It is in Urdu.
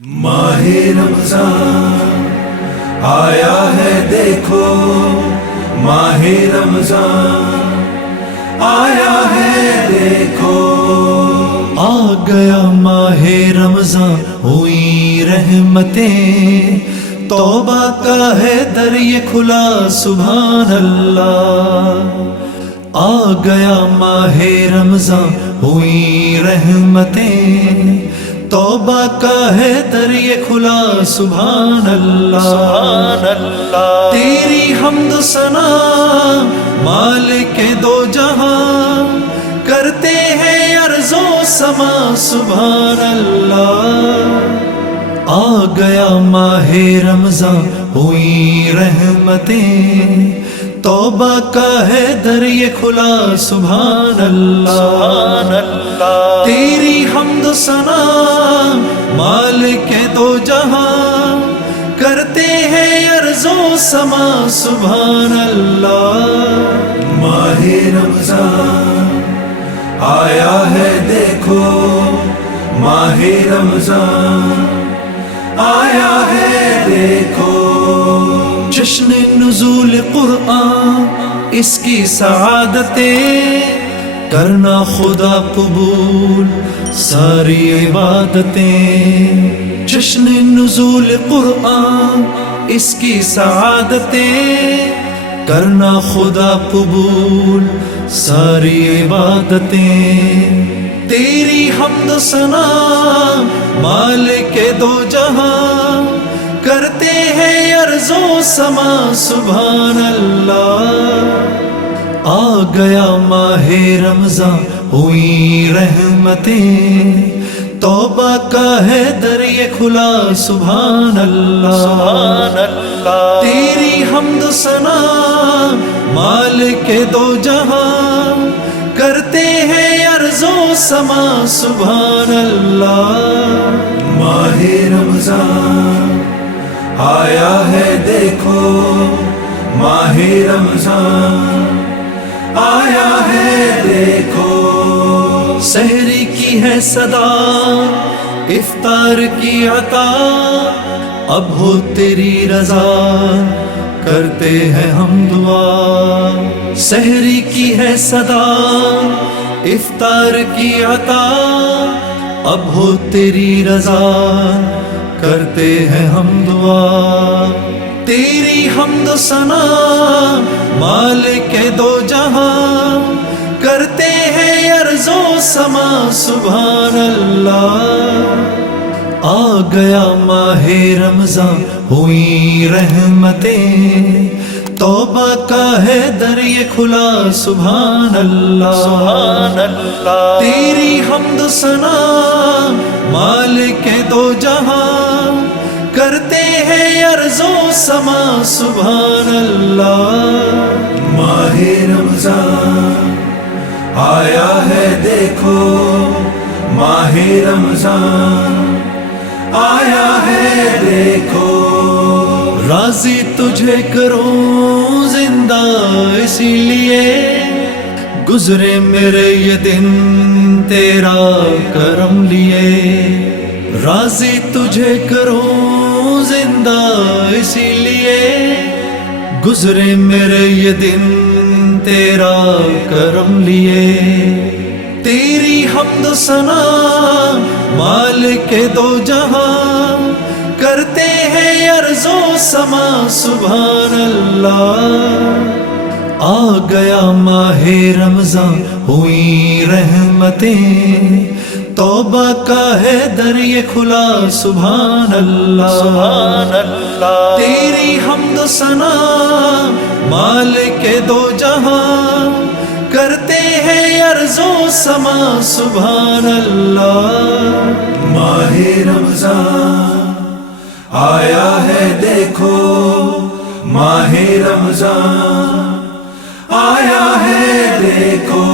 ماہ رمضان آیا ہے دیکھو، ماہ رمضان آیا ہے دیکھو، آ گیا ماہ رمضان ہوئی رحمتیں، توبہ کا ہے در یہ کھلا سبحان اللہ۔ آ گیا ماہ رمضان ہوئی رحمتیں، توبہ کا ہے در یہ کھلا سبحان اللہ سبحان اللہ۔ تیری حمد و ثنا مالک دو جہاں، کرتے ہیں ارض و سما سبحان اللہ۔ آ گیا ماہ رمضان ہوئی رحمتیں، توبہ کا ہے در یہ کھلا سبحان اللہ سبحان اللہ۔ تیری حمد و ثنا مالک دو جہاں، کرتے ہیں ارض و سما سبحان اللہ۔ ماہ رمضان آیا ہے دیکھو، ماہ رمضان آیا ہے دیکھو، جشن نزول قرآن اس کی سعادتیں، کرنا خدا قبول ساری عبادتیں۔ جشن نزول قرآن اس کی سعادتیں، کرنا خدا قبول ساری عبادتیں۔ تیری حمد و ثنا مالک دو جہاں، کرتے ہیں ارض و سما سبحان اللہ۔ آ گیا ماہ رمضان ہوئی رحمتیں، توبہ کا ہے در یہ کھلا سبحان اللہ سبحان اللہ۔ تیری حمد و ثنا مالک دو جہاں، کرتے ہیں ارض و سما سبحان اللہ۔ ماہ رمضان آیا ہے دیکھو، ماہ رمضان آیا ہے دیکھو، سحری کی ہے صدا افطار کی عطا، اب ہو تیری رضا کرتے ہیں ہم دعا۔ سحری کی ہے صدا افطار کی عطا، اب ہو تیری رضا کرتے ہیں ہم دعا۔ تیری حمد و ثنا مالک دو جہاں، کرتے ہیں ارض و سما سبحان اللہ۔ آ گیا ماہ رمضان ہوئی رحمتیں، توبہ کا ہے در یہ کھلا سبحان اللہ سبحان اللہ۔ تیری حمد و ثنا مالک دو جہاں، کرتے ہیں ارض و سما سبحان اللہ۔ ماہ رمضان آیا ہے دیکھو، ماہ رمضان آیا ہے دیکھو، راضی تجھے کروں زندہ اسی لیے، گزرے میرے یہ دن تیرا کرم لیے۔ راضی تجھے کروں زندہ اسی لیے، گزرے میرے یہ دن تیرا کرم لیے۔ تیری حمد و ثنا مالک دو جہاں، کرتے ہیں ارض و سما سبحان اللہ۔ آ گیا ماہ رمضان ہوئی رحمتیں، توبہ کا ہے در یہ کھلا سبحان اللہ سبحان اللہ۔ تیری حمد و ثنا مالک دو جہاں، کرتے ہیں ارض و سما سبحان اللہ۔ ماہ رمضان آیا ہے دیکھو، ماہ رمضان آیا ہے دیکھو،